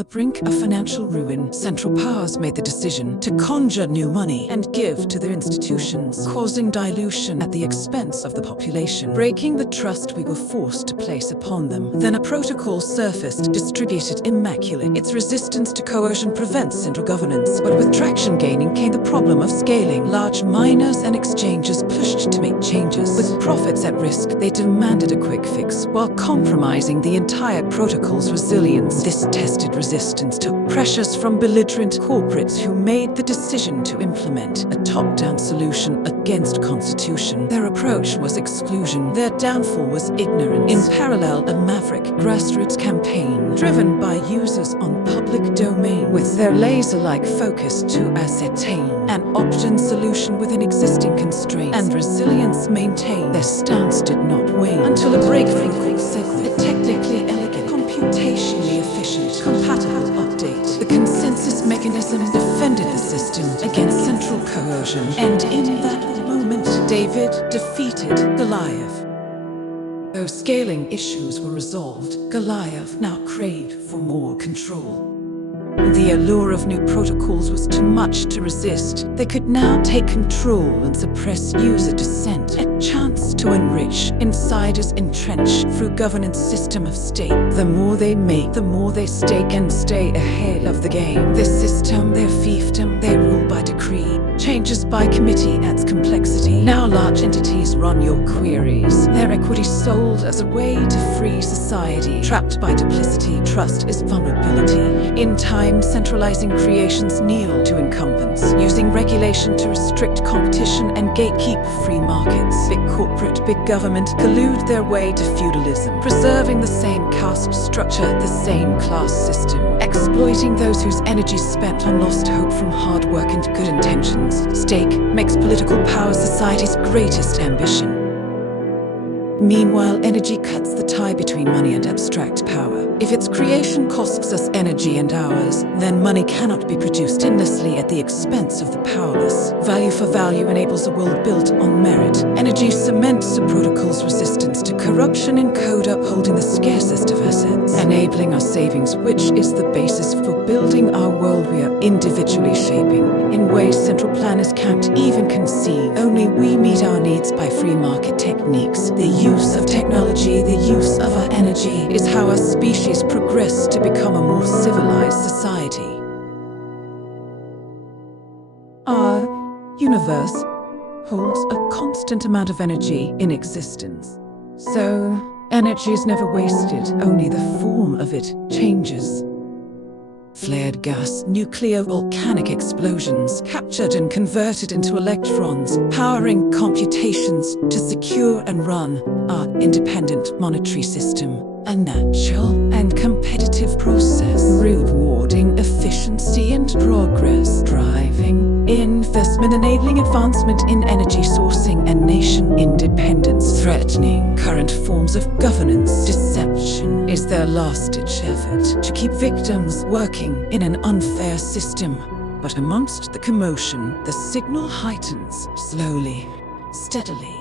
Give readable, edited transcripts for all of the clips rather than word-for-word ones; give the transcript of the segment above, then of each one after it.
the brink of financial ruin, central powers made the decision to conjure new money and give to their institutions, causing dilution at the expense of the population, breaking the trust we were forced to place upon them. Then a protocol surfaced, distributed immaculate. Its resistance to coercion prevents central governance, but with traction gaining came the problem of scaling. Large miners and exchanges pushed to make changes. With profits at risk, they demanded a quick fix, while compromising the entire protocol's resilience. This tested resistance took pressures from belligerent corporates who made the decision to implement a top-down solution against constitution. Their approach was exclusion. Their downfall was ignorance. In parallel, a maverick grassroots campaign, driven by users on public domain, with their laser-like focus to ascertain an option solution within existing constraints and resilience maintained. Their stance did not wane until a breakthrough called Segwit, a technically elegant, computationally efficient, compatible update. The consensus mechanism defended the system against central coercion, and in that moment, David defeated Goliath. Though scaling issues were resolved, Goliath now craved for more control. The allure of new protocols was too much to resist. They could now take control and suppress user dissent, a chance to enrich. Insiders entrench through governance system of state. The more they make, the more they stake and stay ahead of the game. This system, their fiefdom, they rule by decree. Changes by committee adds complexity. Now large entities run your queries. Their equity sold as a way to free society. Trapped by duplicity, trust is vulnerability. In time, centralizing creations kneel to incumbents, using regulation to restrict competition and gatekeep free markets. Big corporate, big government collude their way to feudalism, preserving the same caste structure, the same class system, exploiting those whose energy spent on lost hope from hard work and good intentions. Stake makes political power society's greatest ambition. Meanwhile, energy cuts the tie between money and abstract power. If its creation costs us energy and hours, then money cannot be produced endlessly at the expense of the powerless. Value for value enables a world built on merit. Energy cements the protocol's resistance to corruption in code, upholding the scarcest of assets, enabling our savings, which is the basis for building our world we are individually shaping, in ways central planners can't even conceive. Only we meet our needs by free market techniques. The use of technology, the use of our energy, is how our species progress to become a more civilized society. Our universe holds a constant amount of energy in existence. So, energy is never wasted, only the form of it changes. Flared gas, nuclear volcanic explosions, captured and converted into electrons, powering computations to secure and run our independent monetary system. A natural and competitive process, rewarding efficiency and progress, driving investment, enabling advancement in energy sourcing and nation independence, threatening current forms of governance. Deception is their last-ditch effort to keep victims working in an unfair system. But amongst the commotion, the signal heightens, slowly, steadily,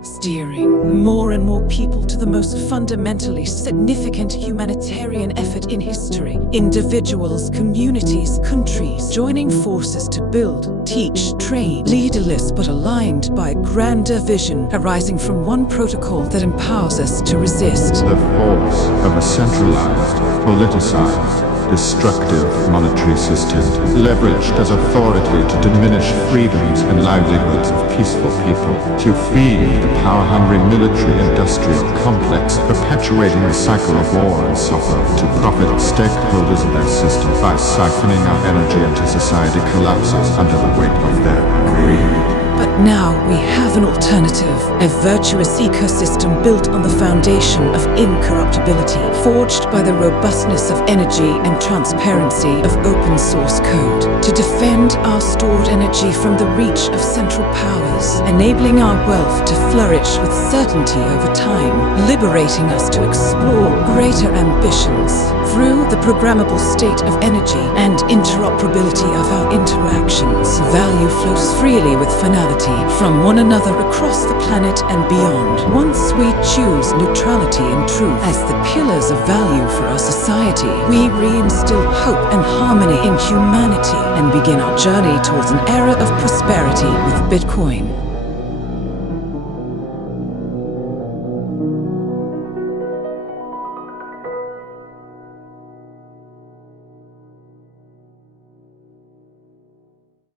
steering more and more people to the most fundamentally significant humanitarian effort in history. Individuals, communities, countries joining forces to build, teach, train, leaderless but aligned by a grander vision arising from one protocol that empowers us to resist the force of a centralized, politicized, destructive monetary system, leveraged as authority to diminish freedoms and livelihoods of peaceful people, to feed the power-hungry military-industrial complex, perpetuating a cycle of war and suffering, to profit stakeholders of that system by siphoning our energy until society collapses under the weight of their greed. But now we have an alternative, a virtuous ecosystem built on the foundation of incorruptibility, forged by the robustness of energy and transparency of open source code, to defend our stored energy from the reach of central powers, enabling our wealth to flourish with certainty over time, liberating us to explore greater ambitions. Through the programmable state of energy and interoperability of our interactions, value flows freely with finality. neutrality from one another across the planet and beyond. Once we choose neutrality and truth as the pillars of value for our society, we reinstill hope and harmony in humanity and begin our journey towards an era of prosperity with Bitcoin.